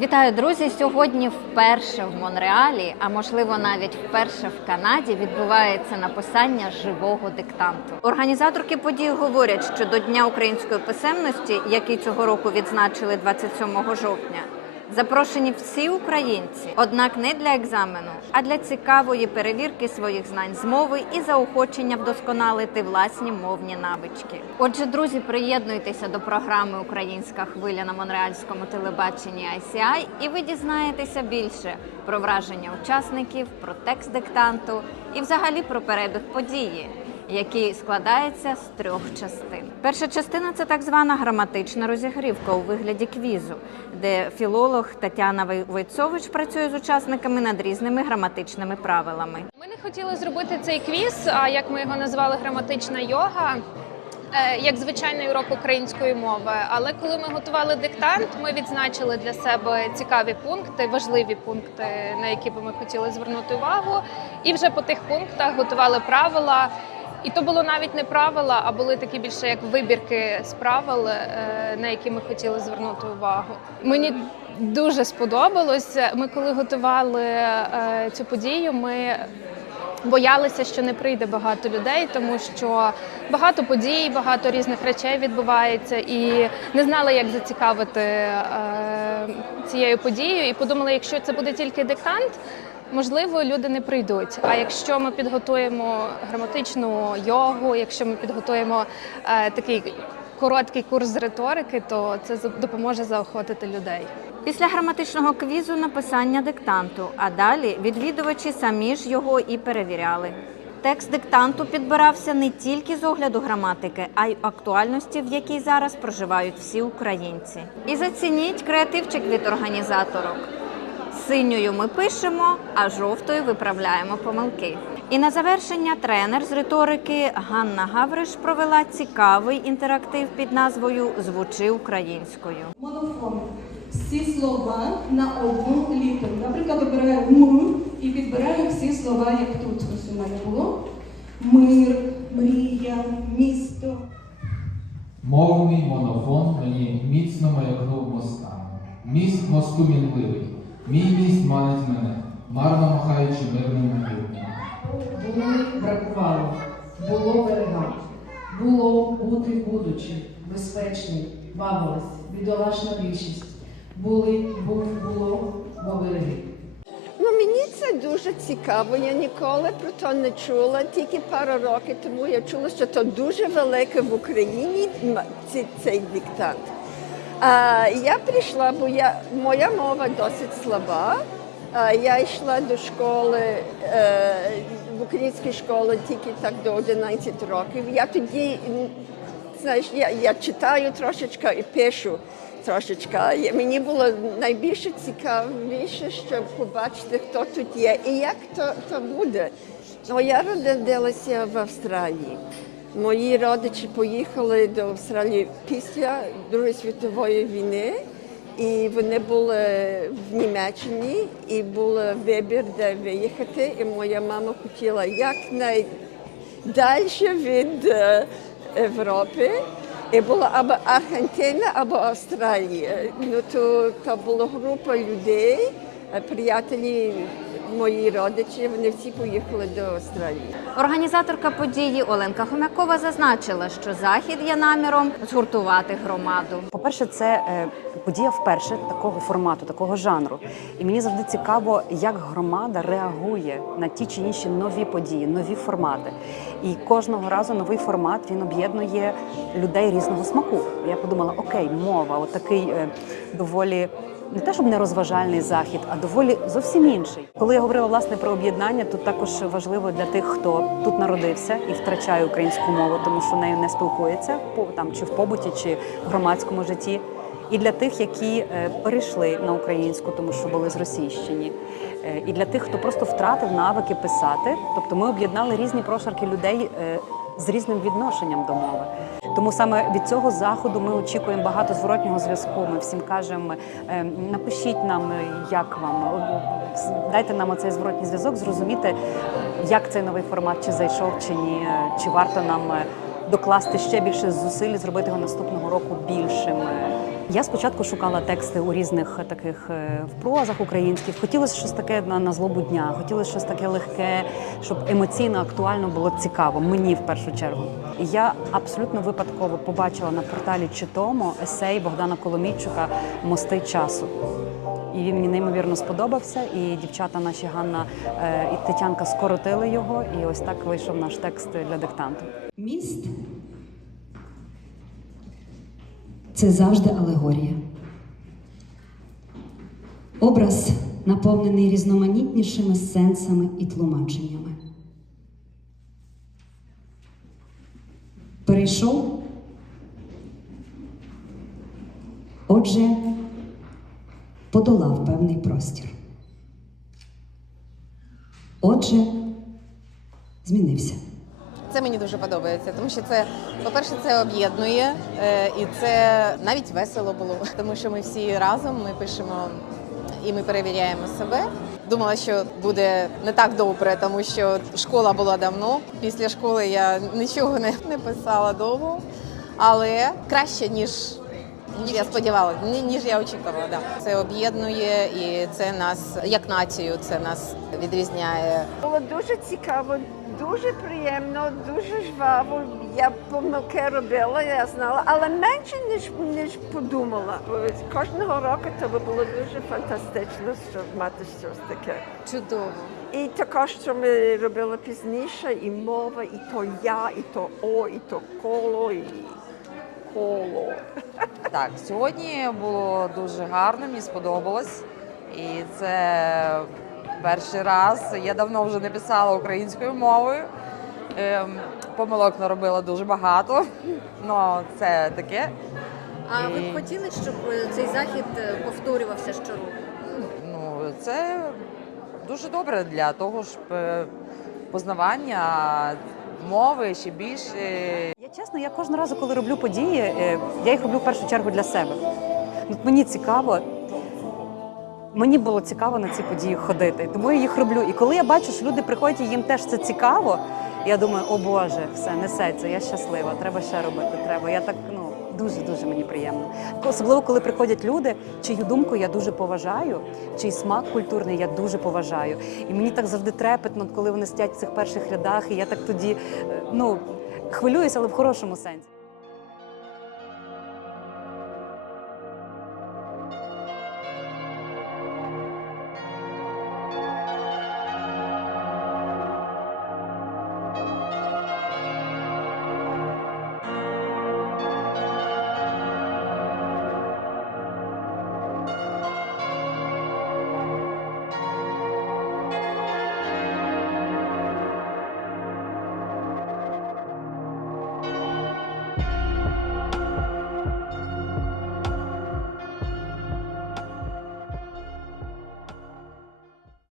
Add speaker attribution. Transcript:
Speaker 1: Вітаю, друзі! Сьогодні вперше в Монреалі, а можливо навіть вперше в Канаді, відбувається написання живого диктанту. Організаторки подій говорять, що до Дня української писемності, який цього року відзначили 27 жовтня, запрошені всі українці, однак не для екзамену, а для цікавої перевірки своїх знань з мови і заохочення вдосконалити власні мовні навички. Отже, друзі, приєднуйтеся до програми Українська хвиля на монреальському телебаченні ICI і ви дізнаєтеся більше про враження учасників, про текст диктанту і взагалі про перебіг події який складається з трьох частин. Перша частина це так звана граматична розігрівка у вигляді квізу, де філолог Тетяна Войцович працює з учасниками над різними граматичними правилами.
Speaker 2: Ми не хотіли зробити цей квіз, а як ми його назвали граматична йога. Е, Як звичайний урок української мови, але коли ми готували диктант, ми відзначили для себе цікаві пункти, важливі пункти, на які би ми хотіли звернути увагу, і вже по тих пунктах готували правила. І то було навіть не правила, а були такі більше як вибірки з правил, е, на які ми хотіли звернути увагу. Мені дуже сподобалось. Ми коли готували е, цю подію, ми боялися, що не прийде багато людей, тому що багато подій, багато різних речей відбувається, і не знали, як зацікавити е, цією подією. І подумали, якщо це буде тільки диктант. Можливо, люди не прийдуть. А якщо ми підготуємо граматичну йогу, якщо ми підготуємо е, такий короткий курс з риторики, то це допоможе заохотити людей.
Speaker 1: Після граматичного квізу написання диктанту, а далі відвідувачі самі ж його і перевіряли. Текст диктанту підбирався не тільки з огляду граматики, а й актуальності, в якій зараз проживають всі українці. І зацініть креативчик від організаторок. Синьою ми пишемо, а жовтою виправляємо помилки. І на завершення тренер з риторики Ганна Гавриш провела цікавий інтерактив під назвою Звучи українською.
Speaker 3: Монофон. Всі слова на одну літеру. Наприклад, вибираю м і підбираю всі слова, як тут. Ось у мене було. Мир, мрія, місто.
Speaker 4: Мовний монофон мені міцно маякнув мостами. Міст мосту мінливий, мій міст манить мене, марно махаючи мирним гілком.
Speaker 5: Були бракувало, було берега, було бути будучи, безпечний, бавилась, бідолашна більшість. Були, був, було, бо береги.
Speaker 6: Ну, мені це дуже цікаво. Я ніколи про це не чула, тільки пару років тому я чула, що це дуже велике в Україні цей диктант. А, я прийшла, бо я, моя мова досить слаба. А, я йшла до школи, е, в українській школі тільки так до 11 років. Я тоді, знаєш, я, я читаю трошечки і пишу трошечки. Я- Мені було найбільше цікавіше, щоб побачити, хто тут є і як то, то буде. Ну, я родилася в Австралії. Мої родичі поїхали до Австралії після Другої світової війни, і вони були в Німеччині, і був вибір, де виїхати. І моя мама хотіла якнайдальше від е, Європи. І була або Аргентина, або Австралія. Ну то, то була група людей, е, приятелі, мої родичі, вони всі поїхали до Австралії.
Speaker 1: Організаторка події Оленка Хомякова зазначила, що захід є наміром згуртувати громаду.
Speaker 7: По-перше, це е, подія вперше такого формату, такого жанру. І мені завжди цікаво, як громада реагує на ті чи інші нові події, нові формати. І кожного разу новий формат він об'єднує людей різного смаку. Я подумала, окей, мова, отакий е, доволі. Не те, щоб не розважальний захід, а доволі зовсім інший. Коли я говорила власне про об'єднання, то також важливо для тих, хто тут народився і втрачає українську мову, тому що нею не спілкується там чи в побуті, чи в громадському житті. І для тих, які е, перейшли на українську, тому що були зросійщені, Е, і для тих, хто просто втратив навики писати. Тобто ми об'єднали різні прошарки людей е, з різним відношенням до мови. Тому саме від цього заходу ми очікуємо багато зворотнього зв'язку. Ми всім кажемо, е, напишіть нам, як вам, дайте нам оцей зворотній зв'язок, зрозуміти, як цей новий формат чи зайшов, чи ні, е, чи варто нам е, докласти ще більше зусиль, зробити його наступного року більшим. Я спочатку шукала тексти у різних таких е, в прозах українських. Хотілося щось таке на, на злобу дня, хотілося щось таке легке, щоб емоційно актуально було цікаво. Мені в першу чергу. Я абсолютно випадково побачила на порталі Читомо есей Богдана Коломійчука Мости часу. І він мені неймовірно сподобався. І дівчата наші Ганна е, і Тетянка скоротили його. І ось так вийшов наш текст для диктанту.
Speaker 8: Міст це завжди алегорія. Образ наповнений різноманітнішими сенсами і тлумаченнями. Перейшов. Отже, подолав певний простір. Отже, змінився.
Speaker 9: Це мені дуже подобається, тому що це, по-перше, це об'єднує, е, і це навіть весело було, тому що ми всі разом ми пишемо і ми перевіряємо себе. Думала, що буде не так добре, тому що школа була давно. Після школи я нічого не, не писала довго, але краще ніж. Ніж я сподівалася, ні- ніж я очікувала. Да. Це об'єднує і це нас, як націю, це нас відрізняє.
Speaker 6: Було дуже цікаво, дуже приємно, дуже жваво. Я помилки робила, я знала, але менше ніж ніж подумала. Кожного року це було дуже фантастично, щоб мати щось таке.
Speaker 1: Чудово.
Speaker 6: І також, що ми робили пізніше, і мова, і то я, і то о, і то коло, і коло.
Speaker 10: Так, сьогодні було дуже гарно, мені сподобалось. І це перший раз. Я давно вже не писала українською мовою. Ем, помилок наробила дуже багато. Ну, це таке.
Speaker 1: А ви б хотіли, щоб е, цей захід е, повторювався щороку?
Speaker 10: Ну, це дуже добре для того, щоб е, познавання мови ще більше.
Speaker 7: Я чесно, я кожного разу, коли роблю події, я їх роблю в першу чергу для себе. Мені цікаво. Мені було цікаво на ці події ходити, тому я їх роблю. І коли я бачу, що люди приходять і їм теж це цікаво, я думаю, о Боже, все несеться, я щаслива, треба ще робити. Треба. Я так ну дуже дуже мені приємно. Особливо, коли приходять люди, чию думку я дуже поважаю, чий смак культурний я дуже поважаю. І мені так завжди трепетно, коли вони сидять в цих перших рядах, і я так тоді е, ну хвилююся, але в хорошому сенсі.